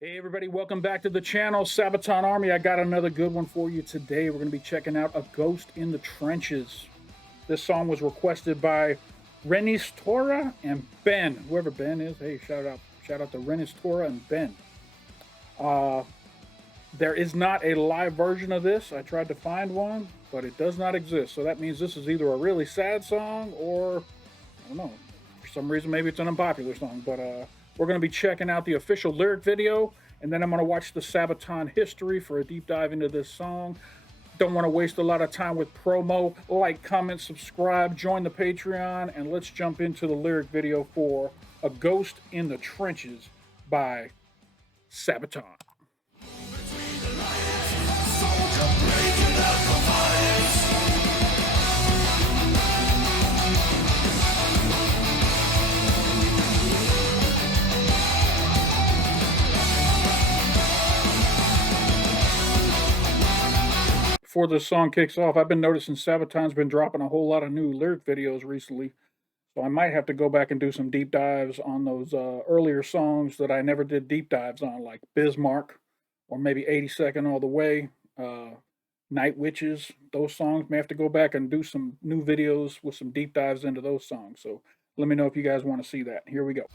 Hey everybody, welcome back to the channel, Sabaton Army. I got another good one for you today. We're going to be checking out A Ghost in the Trenches. This song was requested by Renis Tora and Ben. Whoever Ben is, hey, shout out to Renis Tora and Ben. Uh, there is not a live version of this. I tried to find one, but it does not exist. So that means this is either a really sad song or, I don't know, for some reason maybe it's an unpopular song. But we're going to be checking out the official lyric video, and then I'm going to watch the Sabaton History for a deep dive into this song. Don't want to waste a lot of time with promo. Like, comment, subscribe, join the Patreon, and let's jump into the lyric video for A Ghost in the Trenches by Sabaton. Before this song kicks off, I've been noticing Sabaton's been dropping a whole lot of new lyric videos recently. So I might have to go back and do some deep dives on those earlier songs that I never did deep dives on, like Bismarck or maybe 82nd All the Way, Night Witches. Those songs may have to go back and do some new videos with some deep dives into those songs. So let me know if you guys want to see that. Here we go.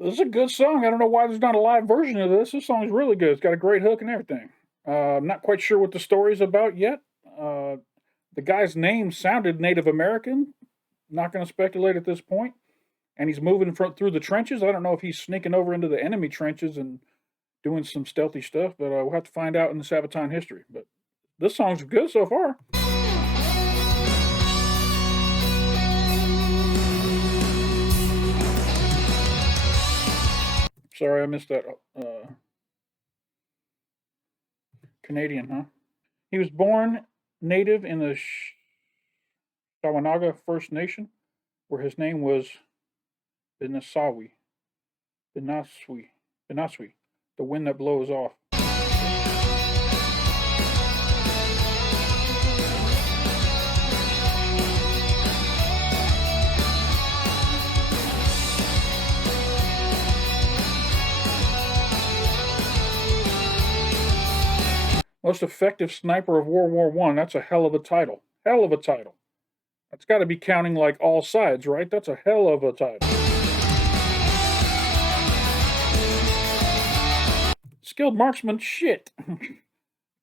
This is a good song. I don't know why there's not a live version of this. This song's really good. It's got a great hook and everything. I'm not quite sure what the story's about yet. The guy's name sounded Native American. Not going to speculate at this point. And he's moving through the trenches. I don't know if he's sneaking over into the enemy trenches and doing some stealthy stuff, but we'll have to find out in the Sabaton History. But this song's good so far. Sorry, I missed that. Canadian, huh? He was born native in the Shawanaga First Nation, where his name was Binasawi. Binaswi, the wind that blows off. Most effective sniper of World War One. That's a hell of a title. Hell of a title. That's got to be counting like all sides, right? That's a hell of a title. Skilled marksman, shit.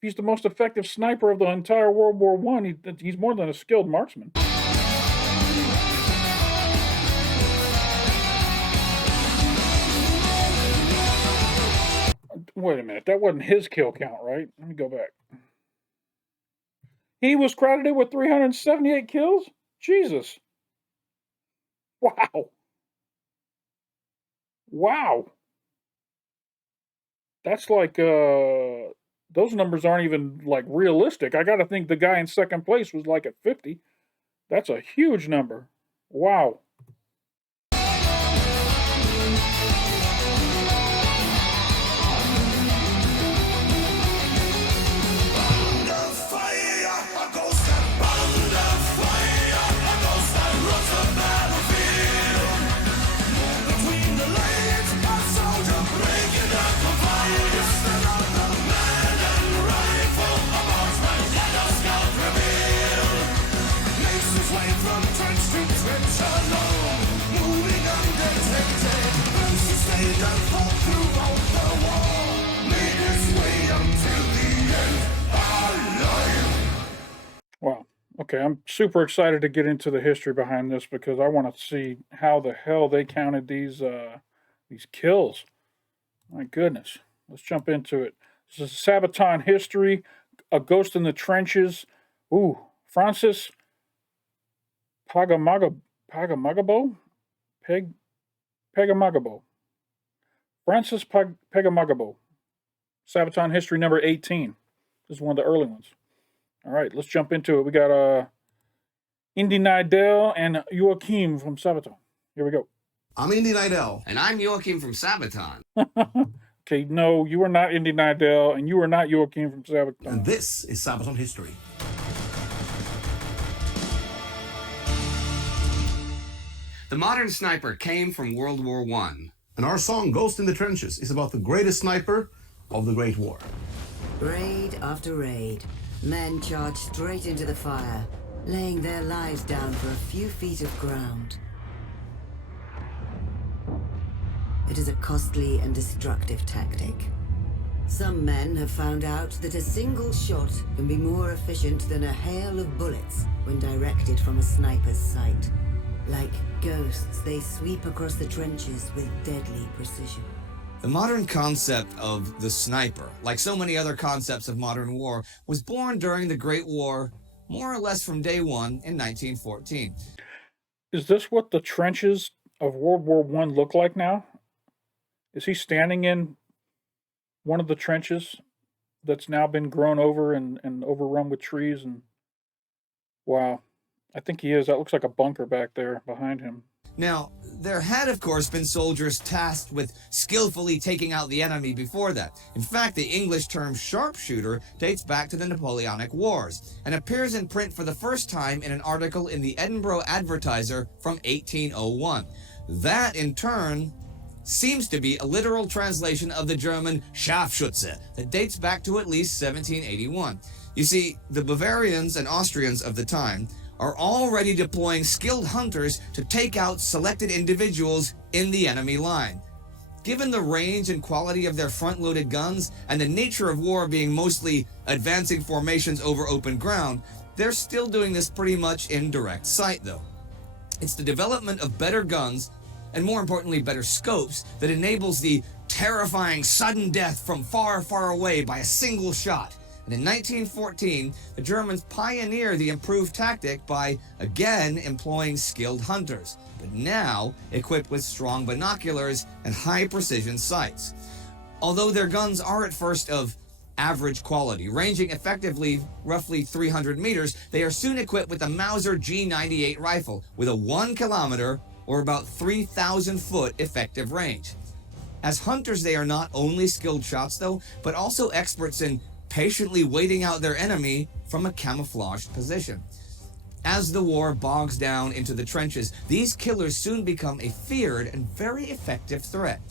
He's the most effective sniper of the entire World War One. He's more than a skilled marksman. Wait a minute. That wasn't his kill count, right? Let me go back. He was credited with 378 kills? Jesus. Wow. Wow. That's like those numbers aren't even like realistic. I got to think the guy in second place was like at 50. That's a huge number. Wow. Wow. Okay, I'm super excited to get into the history behind this because I want to see how the hell they counted these kills. My goodness. Let's jump into it. This is Sabaton History, A Ghost in the Trenches. Ooh, Francis Pagamaga Pagamagabo? Peg Pegamagabo. Francis Pegamagabo. Sabaton History number 18. This is one of the early ones. All right, let's jump into it. We got Indy Nidell and Joachim from Sabaton. Here we go. I'm Indy Nidell. And I'm Joachim from Sabaton. Okay, no, you are not Indy Nidell, and you are not Joachim from Sabaton. And this is Sabaton History. The modern sniper came from World War I. And our song, Ghost in the Trenches, is about the greatest sniper of the Great War. Raid after raid, men charged straight into the fire, laying their lives down for a few feet of ground. It is a costly and destructive tactic. Some men have found out that a single shot can be more efficient than a hail of bullets when directed from a sniper's sight. Like ghosts, they sweep across the trenches with deadly precision. The modern concept of the sniper, like so many other concepts of modern war, was born during the Great War, more or less from day one in 1914. Is this what the trenches of World War I look like now? Is he standing in one of the trenches that's now been grown over and overrun with trees? And wow, I think he is. That looks like a bunker back there behind him. Now, there had, of course, been soldiers tasked with skillfully taking out the enemy before that. In fact, the English term sharpshooter dates back to the Napoleonic Wars and appears in print for the first time in an article in the Edinburgh Advertiser from 1801. That, in turn, seems to be a literal translation of the German Scharfschütze that dates back to at least 1781. You see, the Bavarians and Austrians of the time are already deploying skilled hunters to take out selected individuals in the enemy line. Given the range and quality of their front-loaded guns and the nature of war being mostly advancing formations over open ground, they're still doing this pretty much in direct sight though. It's the development of better guns and more importantly better scopes that enables the terrifying sudden death from far, far away by a single shot. And in 1914, the Germans pioneered the improved tactic by, again, employing skilled hunters, but now equipped with strong binoculars and high-precision sights. Although their guns are at first of average quality, ranging effectively roughly 300 meters, they are soon equipped with the Mauser G98 rifle with a 1 kilometer or about 3,000 foot effective range. As hunters, they are not only skilled shots though, but also experts in patiently waiting out their enemy from a camouflaged position. As the war bogs down into the trenches, these killers soon become a feared and very effective threat.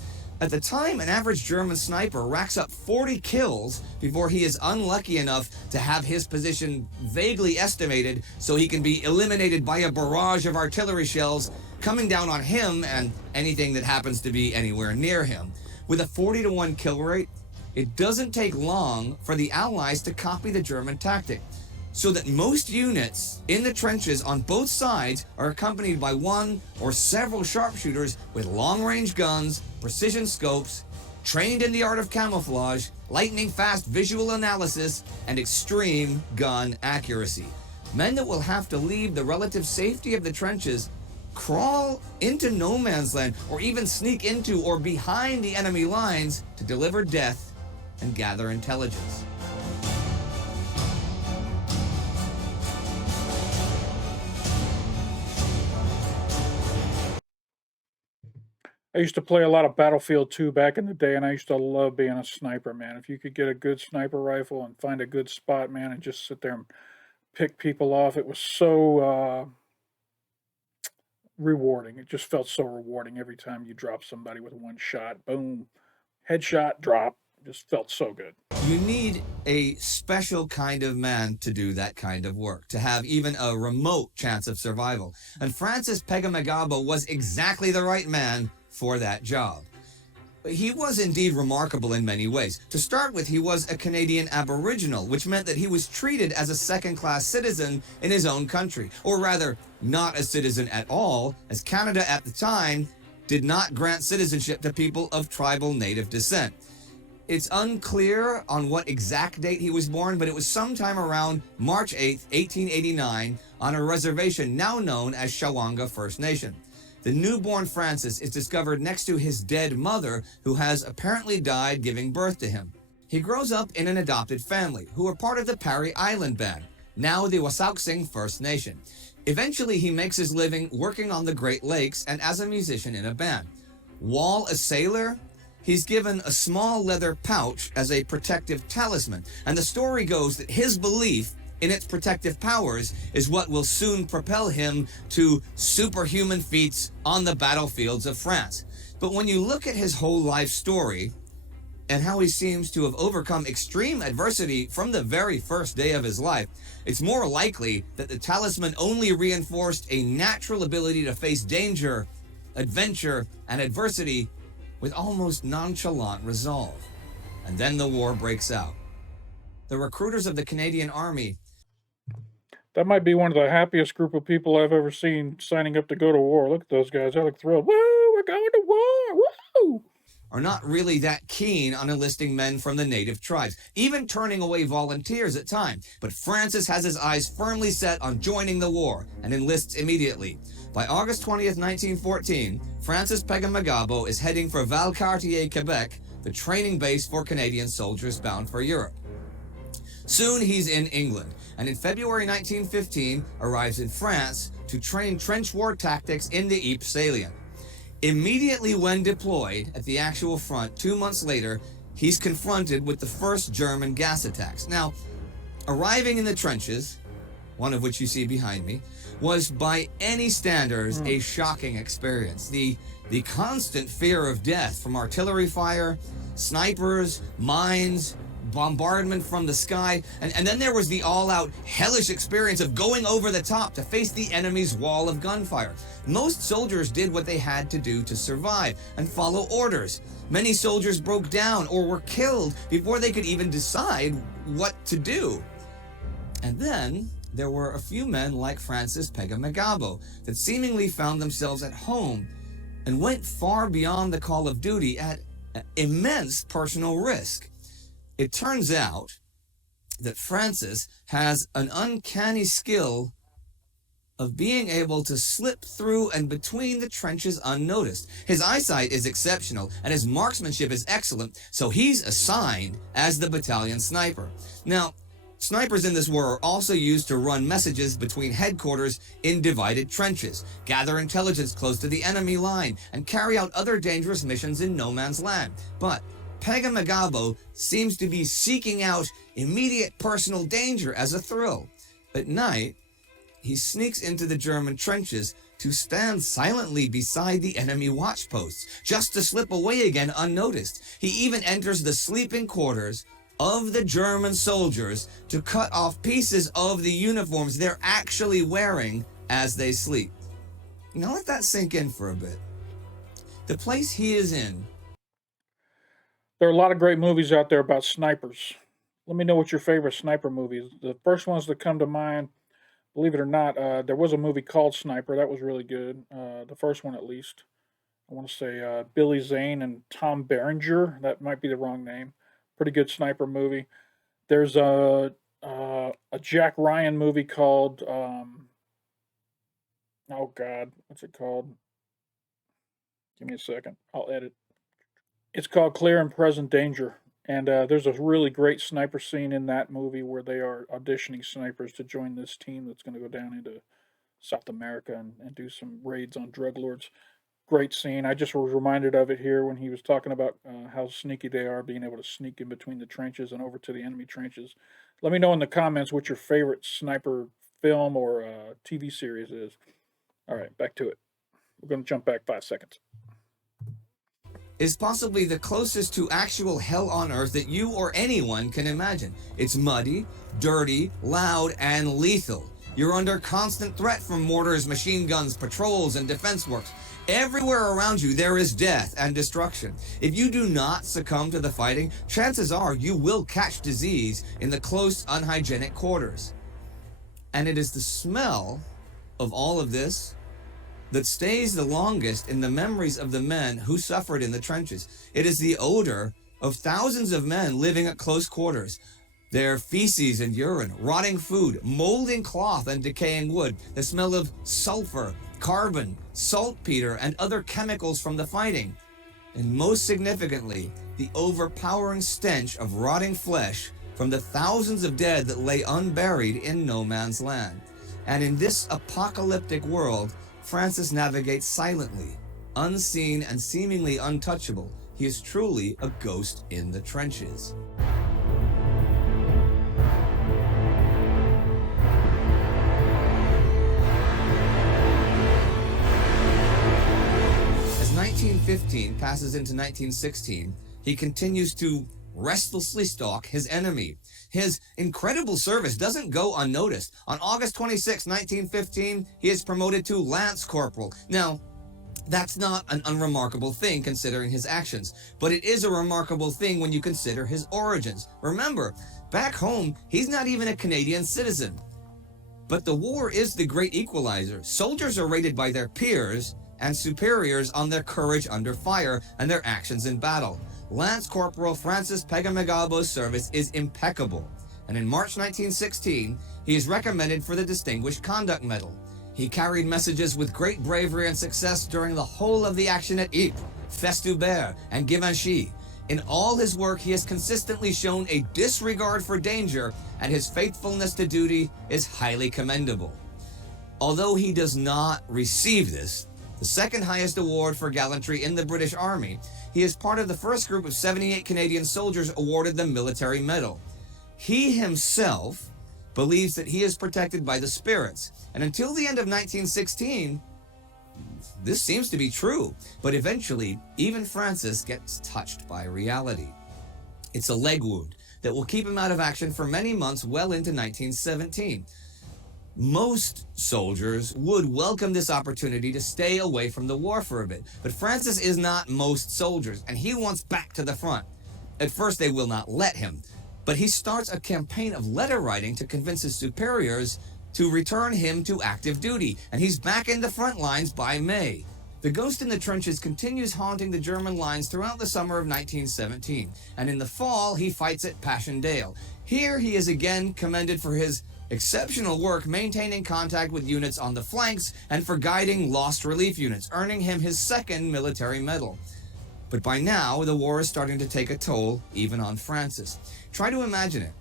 At the time, an average German sniper racks up 40 kills before he is unlucky enough to have his position vaguely estimated so he can be eliminated by a barrage of artillery shells coming down on him and anything that happens to be anywhere near him. With a 40-to-1 kill rate, it doesn't take long for the Allies to copy the German tactic, so that most units in the trenches on both sides are accompanied by one or several sharpshooters with long-range guns, precision scopes, trained in the art of camouflage, lightning-fast visual analysis, and extreme gun accuracy. Men that will have to leave the relative safety of the trenches, crawl into no man's land, or even sneak into or behind the enemy lines to deliver death and gather intelligence. I used to play a lot of Battlefield 2 back in the day, and I used to love being a sniper, man. If you could get a good sniper rifle and find a good spot, man, and just sit there and pick people off, it was so rewarding. It just felt so rewarding every time you drop somebody with one shot. Boom, headshot, drop. Just felt so good. You need a special kind of man to do that kind of work, to have even a remote chance of survival. And Francis Pegamagabo was exactly the right man for that job. He was indeed remarkable in many ways. To start with, he was a Canadian Aboriginal, which meant that he was treated as a second-class citizen in his own country. Or rather, not a citizen at all, as Canada at the time did not grant citizenship to people of tribal native descent. It's unclear on what exact date he was born, but it was sometime around March 8th, 1889, on a reservation now known as Shawanga First Nation. The newborn Francis is discovered next to his dead mother, who has apparently died giving birth to him. He grows up in an adopted family, who are part of the Parry Island Band, now the Wasauksing First Nation. Eventually, he makes his living working on the Great Lakes and as a musician in a band. While a sailor, he's given a small leather pouch as a protective talisman, and the story goes that his belief in its protective powers is what will soon propel him to superhuman feats on the battlefields of France. But when you look at his whole life story and how he seems to have overcome extreme adversity from the very first day of his life, it's more likely that the talisman only reinforced a natural ability to face danger, adventure, and adversity with almost nonchalant resolve. And then the war breaks out. The recruiters of the Canadian Army. That might be one of the happiest group of people I've ever seen signing up to go to war. Look at those guys. They look thrilled. Woo, we're going to war. Woo! Are not really that keen on enlisting men from the native tribes, even turning away volunteers at times. But Francis has his eyes firmly set on joining the war and enlists immediately. By August 20th, 1914, Francis Pegamagabo is heading for Valcartier, Quebec, the training base for Canadian soldiers bound for Europe. Soon he's in England, and in February 1915 arrives in France to train trench war tactics in the Ypres salient. Immediately when deployed at the actual front, 2 months later, he's confronted with the first German gas attacks. Now, arriving in the trenches, one of which you see behind me, was by any standards a shocking experience. The constant fear of death from artillery fire, snipers, mines, bombardment from the sky, and then there was the all-out hellish experience of going over the top to face the enemy's wall of gunfire. Most soldiers did what they had to do to survive and follow orders. Many soldiers broke down or were killed before they could even decide what to do. And then there were a few men like Francis Pegamagabo that seemingly found themselves at home and went far beyond the call of duty at immense personal risk. It turns out that Francis has an uncanny skill of being able to slip through and between the trenches unnoticed. His eyesight is exceptional and his marksmanship is excellent, so he's assigned as the battalion sniper. Now, snipers in this war are also used to run messages between headquarters in divided trenches, gather intelligence close to the enemy line, and carry out other dangerous missions in no man's land. But Pegamagabo seems to be seeking out immediate personal danger as a thrill. At night, he sneaks into the German trenches to stand silently beside the enemy watchposts, just to slip away again unnoticed. He even enters the sleeping quarters of the German soldiers to cut off pieces of the uniforms they're actually wearing as they sleep. Now let that sink in for a bit. The place he is in. There are a lot of great movies out there about snipers. Let me know what your favorite sniper movie is. The first ones that come to mind, believe it or not, there was a movie called Sniper. That was really good. The first one, at least. I want to say Billy Zane and Tom Berenger. That might be the wrong name. Pretty good sniper movie. There's a Jack Ryan movie called oh God, what's it called? Give me a second. I'll edit. It's called Clear and Present Danger, And there's a really great sniper scene in that movie where they are auditioning snipers to join this team that's going to go down into South America and do some raids on drug lords. Great scene. I just was reminded of it here when he was talking about how sneaky they are, being able to sneak in between the trenches and over to the enemy trenches. Let me know in the comments what your favorite sniper film or TV series is. All right, back to it. We're going to jump back 5 seconds. Is possibly the closest to actual hell on earth that you or anyone can imagine. It's muddy, dirty, loud, and lethal. You're under constant threat from mortars, machine guns, patrols, and defense works. Everywhere around you there is death and destruction. If you do not succumb to the fighting, chances are you will catch disease in the close, unhygienic quarters. And it is the smell of all of this that stays the longest in the memories of the men who suffered in the trenches. It is the odor of thousands of men living at close quarters. Their feces and urine, rotting food, molding cloth and decaying wood, the smell of sulfur, carbon, saltpeter, and other chemicals from the fighting. And most significantly, the overpowering stench of rotting flesh from the thousands of dead that lay unburied in no man's land. And in this apocalyptic world, Francis navigates silently, unseen and seemingly untouchable. He is truly a ghost in the trenches. As 1915 passes into 1916, he continues to restlessly stalk his enemy. His incredible service doesn't go unnoticed. On August 26, 1915, he is promoted to Lance Corporal. Now, that's not an unremarkable thing considering his actions, but it is a remarkable thing when you consider his origins. Remember, back home, he's not even a Canadian citizen. But the war is the great equalizer. Soldiers are rated by their peers and superiors on their courage under fire and their actions in battle. Lance Corporal Francis Pegamagabo's service is impeccable, and in March 1916, he is recommended for the Distinguished Conduct Medal. He carried messages with great bravery and success during the whole of the action at Ypres, Festubert, and Givenchy. In all his work, he has consistently shown a disregard for danger, and his faithfulness to duty is highly commendable. Although he does not receive this, the second highest award for gallantry in the British Army, he is part of the first group of 78 Canadian soldiers awarded the military medal. He himself believes that he is protected by the spirits, and until the end of 1916, this seems to be true, but eventually, even Francis gets touched by reality. It's a leg wound that will keep him out of action for many months well into 1917. Most soldiers would welcome this opportunity to stay away from the war for a bit, but Francis is not most soldiers, and he wants back to the front. At first, they will not let him, but he starts a campaign of letter writing to convince his superiors to return him to active duty, and he's back in the front lines by May. The ghost in the trenches continues haunting the German lines throughout the summer of 1917, and in the fall, he fights at Passchendaele. Here, he is again commended for his exceptional work maintaining contact with units on the flanks and for guiding lost relief units, earning him his second military medal. But by now, the war is starting to take a toll, even on Francis. Try to imagine it.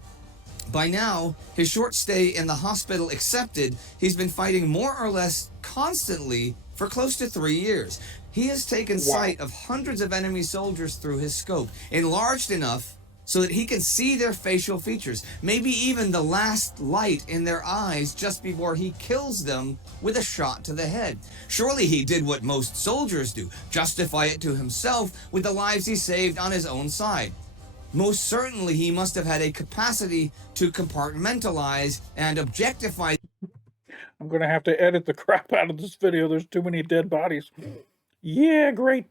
By now, his short stay in the hospital accepted, he's been fighting more or less constantly for close to 3 years. He has taken sight of hundreds of enemy soldiers through his scope, enlarged enough so that he can see their facial features, maybe even the last light in their eyes just before he kills them with a shot to the head. Surely he did what most soldiers do, justify it to himself with the lives he saved on his own side. Most certainly he must have had a capacity to compartmentalize and objectify. I'm going to have to edit the crap out of this video. There's too many dead bodies. Yeah, great.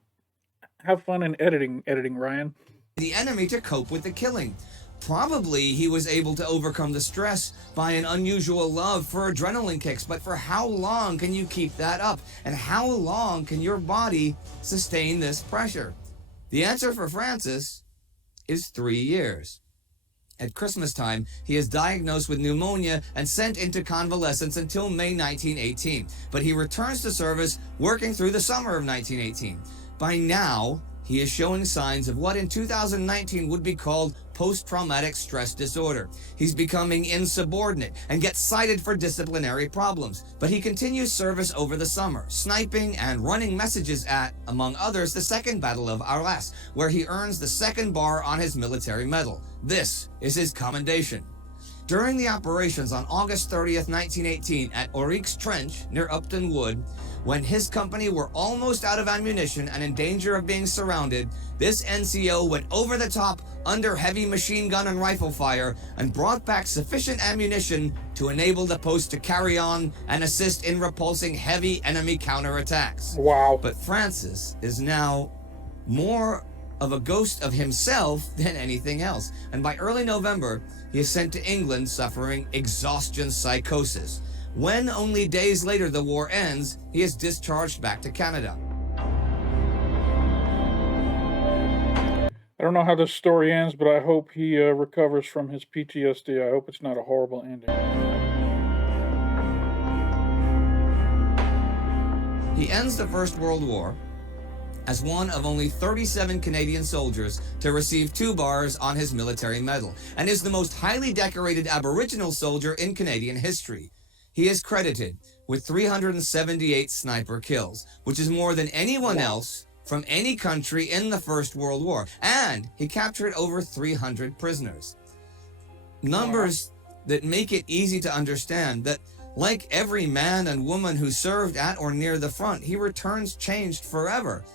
Have fun in editing, Ryan. The enemy to cope with the killing. Probably he was able to overcome the stress by an unusual love for adrenaline kicks, but for how long can you keep that up? And how long can your body sustain this pressure? The answer for Francis is 3 years. At Christmas time, he is diagnosed with pneumonia and sent into convalescence until May 1918, but he returns to service working through the summer of 1918. By now, he is showing signs of what in 2019 would be called post-traumatic stress disorder. He's becoming insubordinate and gets cited for disciplinary problems, but he continues service over the summer, sniping and running messages at, among others, the Second Battle of Arras, where he earns the second bar on his military medal. This is his commendation. During the operations on August 30th, 1918 at Oryx Trench near Upton Wood, when his company were almost out of ammunition and in danger of being surrounded, this NCO went over the top under heavy machine gun and rifle fire and brought back sufficient ammunition to enable the post to carry on and assist in repulsing heavy enemy counterattacks. Wow. But Francis is now more of a ghost of himself than anything else, and by early November, he is sent to England suffering exhaustion psychosis. When only days later the war ends, he is discharged back to Canada. I don't know how this story ends, but I hope he recovers from his PTSD. I hope it's not a horrible ending. He ends the First World War as one of only 37 Canadian soldiers to receive 2 bars on his military medal, and is the most highly decorated Aboriginal soldier in Canadian history. He is credited with 378 sniper kills, which is more than anyone else from any country in the First World War, and he captured over 300 prisoners. Numbers that make it easy to understand that, like every man and woman who served at or near the front, he returns changed forever.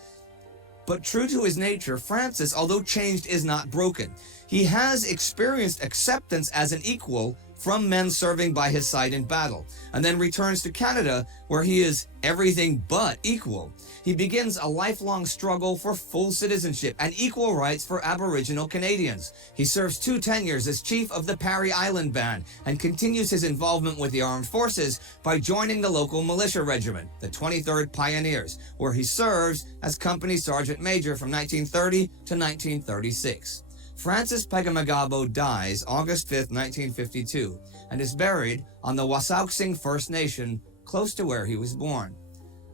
But true to his nature, Francis, although changed, is not broken. He has experienced acceptance as an equal from men serving by his side in battle, and then returns to Canada, where he is everything but equal. He begins a lifelong struggle for full citizenship and equal rights for Aboriginal Canadians. He serves 2 tenures as chief of the Parry Island Band and continues his involvement with the armed forces by joining the local militia regiment, the 23rd Pioneers, where he serves as company sergeant major from 1930 to 1936. Francis Pegamagabo dies August 5th, 1952, and is buried on the Wasauksing First Nation, close to where he was born.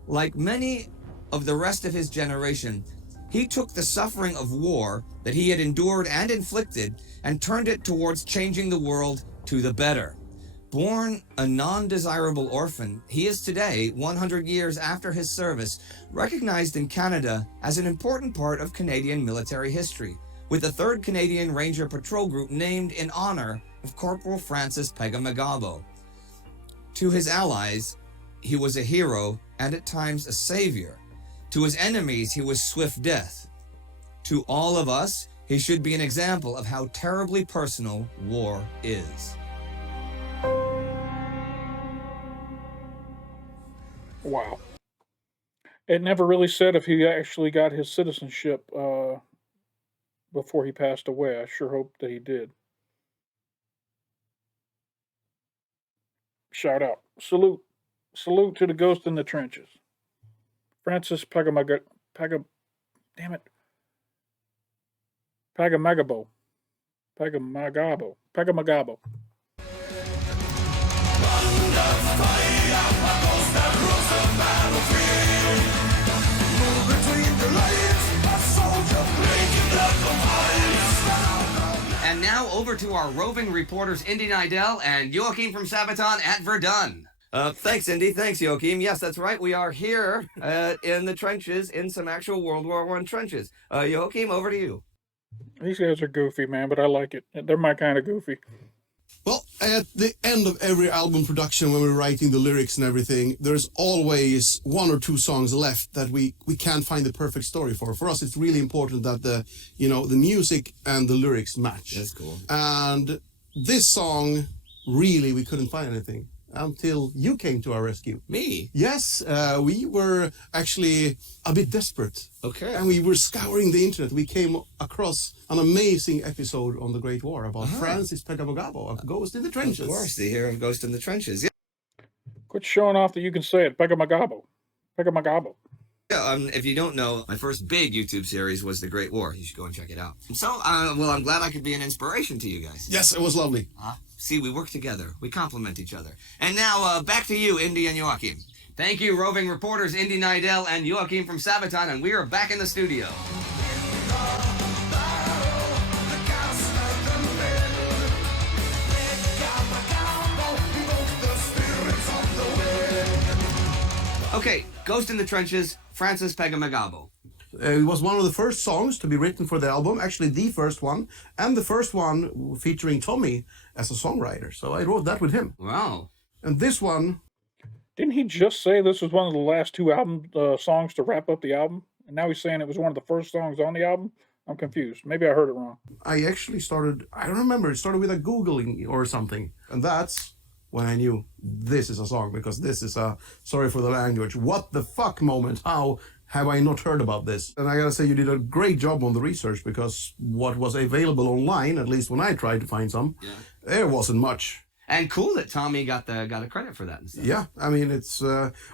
Like many of the rest of his generation, he took the suffering of war that he had endured and inflicted and turned it towards changing the world to the better. Born a non-desirable orphan, he is today, 100 years after his service, recognized in Canada as an important part of Canadian military history, with the 3rd Canadian Ranger Patrol Group named in honor of Corporal Francis Pegamagabo. To his allies, he was a hero and at times a savior. To his enemies, he was swift death. To all of us, he should be an example of how terribly personal war is. Wow. It never really said if he actually got his citizenship before he passed away. I sure hope that he did. Shout out. Salute. Salute to the ghost in the trenches. Francis Pegamagabo. And now over to our roving reporters Indy Nidell and Joachim from Sabaton at Verdun. Thanks, Indy. Thanks, Joachim. Yes, that's right. We are here in the trenches, in some actual World War I trenches. Joachim, over to you. These guys are goofy, man, but I like it. They're my kind of goofy. Well, at the end of every album production, when we're writing the lyrics and everything, there's always 1 or 2 songs left that we can't find the perfect story for. For us, it's really important that the music and the lyrics match. That's cool. And this song, really, we couldn't find anything until you came to our rescue. Me? Yes, we were actually a bit desperate. Okay. And we were scouring the internet. We came across an amazing episode on the Great War about Francis Pegamagabo, a ghost in the trenches. Of course, the hero of Ghost in the Trenches. Yeah. Quit showing off that you can say it. Pegamagabo. Yeah, if you don't know, my first big YouTube series was The Great War. You should go and check it out. So, well, I'm glad I could be an inspiration to you guys. Yes, it was lovely. See, we work together. We complement each other. And now, back to you, Indy and Joachim. Thank you, roving reporters Indy Nidell and Joachim from Sabaton, and we are back in the studio. Okay, Ghost in the Trenches, Francis Pegamagabo. It was one of the first songs to be written for the album, actually the first one, and the first one featuring Tommy as a songwriter. So I wrote that with him. Wow. And this one, Didn't he just say this was one of the last two album songs to wrap up the album? And now he's saying it was one of the first songs on the album? I'm confused. Maybe I heard it wrong. I actually started, I don't remember, it started with a Googling or something. And that's when I knew this is a song, because this is a, sorry for the language, what the fuck moment. How have I not heard about this? And I gotta say, you did a great job on the research, because what was available online, at least when I tried to find some, there wasn't much. And cool that Tommy got the credit for that and stuff. Yeah, I mean, it's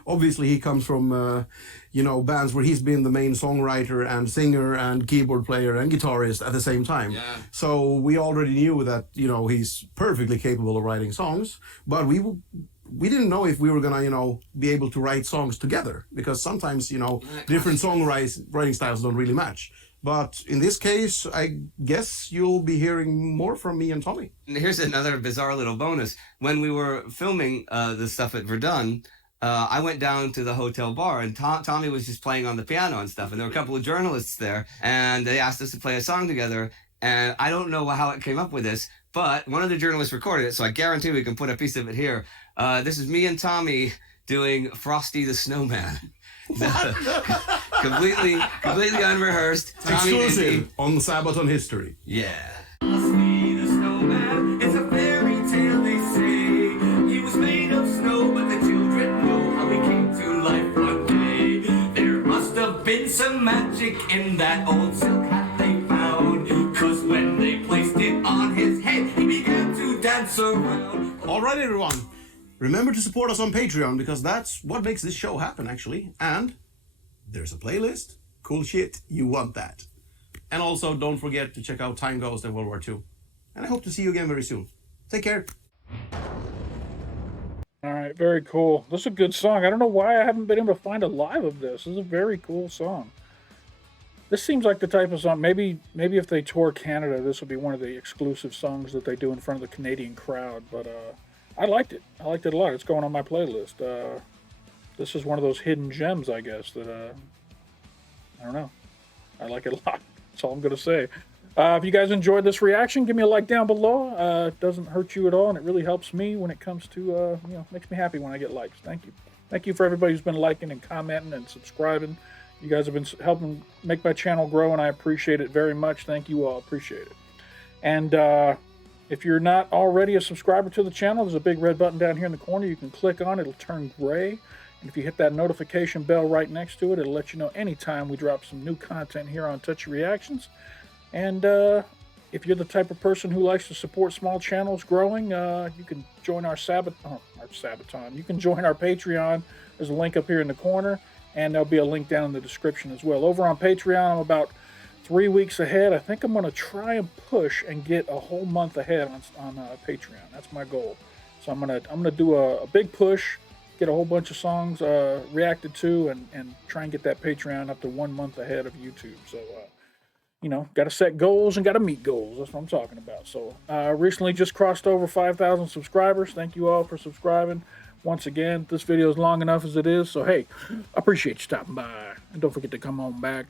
obviously he comes from bands where he's been the main songwriter and singer and keyboard player and guitarist at the same time. Yeah. So we already knew that he's perfectly capable of writing songs, but we didn't know if we were gonna be able to write songs together, because sometimes different songwriting styles don't really match. But in this case, I guess you'll be hearing more from me and Tommy. And here's another bizarre little bonus. When we were filming the stuff at Verdun, I went down to the hotel bar, and Tommy was just playing on the piano and stuff. And there were a couple of journalists there, and they asked us to play a song together. And I don't know how it came up with this, but one of the journalists recorded it, so I guarantee we can put a piece of it here. This is me and Tommy doing Frosty the Snowman. completely unrehearsed. Exclusive on Sabaton History. Yeah. Frosty the Snowman, it's a fairy tale they say. He was made of snow, but the children know how he came to life one day. There must have been some magic in that old silk hat they found, 'cause when they placed it on his head, he began to dance around. All right, everyone. Remember to support us on Patreon, because that's what makes this show happen, actually. And there's a playlist. Cool shit. You want that. And also, don't forget to check out Time Ghost and World War II. And I hope to see you again very soon. Take care. All right, very cool. This is a good song. I don't know why I haven't been able to find a live of this. This is a very cool song. This seems like the type of song, maybe if they tour Canada, this will be one of the exclusive songs that they do in front of the Canadian crowd. But I liked it. I liked it a lot. It's going on my playlist. This is one of those hidden gems, I guess, that, I don't know. I like it a lot. That's all I'm going to say. If you guys enjoyed this reaction, give me a like down below. It doesn't hurt you at all, and it really helps me when it comes to, makes me happy when I get likes. Thank you. Thank you for everybody who's been liking and commenting and subscribing. You guys have been helping make my channel grow, and I appreciate it very much. Thank you all. Appreciate it. And if you're not already a subscriber to the channel, there's a big red button down here in the corner. You can click on it. It'll turn gray. And if you hit that notification bell right next to it, it'll let you know anytime we drop some new content here on Touchy Reactions. And if you're the type of person who likes to support small channels growing, you can join our Sabaton. You can join our Patreon. There's a link up here in the corner, and there'll be a link down in the description as well. Over on Patreon, I'm about 3 weeks ahead. I think I'm going to try and push and get a whole month ahead on Patreon. That's my goal. So I'm gonna do a big push, get a whole bunch of songs reacted to, and try and get that Patreon up to 1 month ahead of YouTube. So got to set goals and got to meet goals. That's what I'm talking about. So recently just crossed over 5,000 subscribers. Thank you all for subscribing. Once again, this video is long enough as it is. So hey, I appreciate you stopping by, and don't forget to come on back.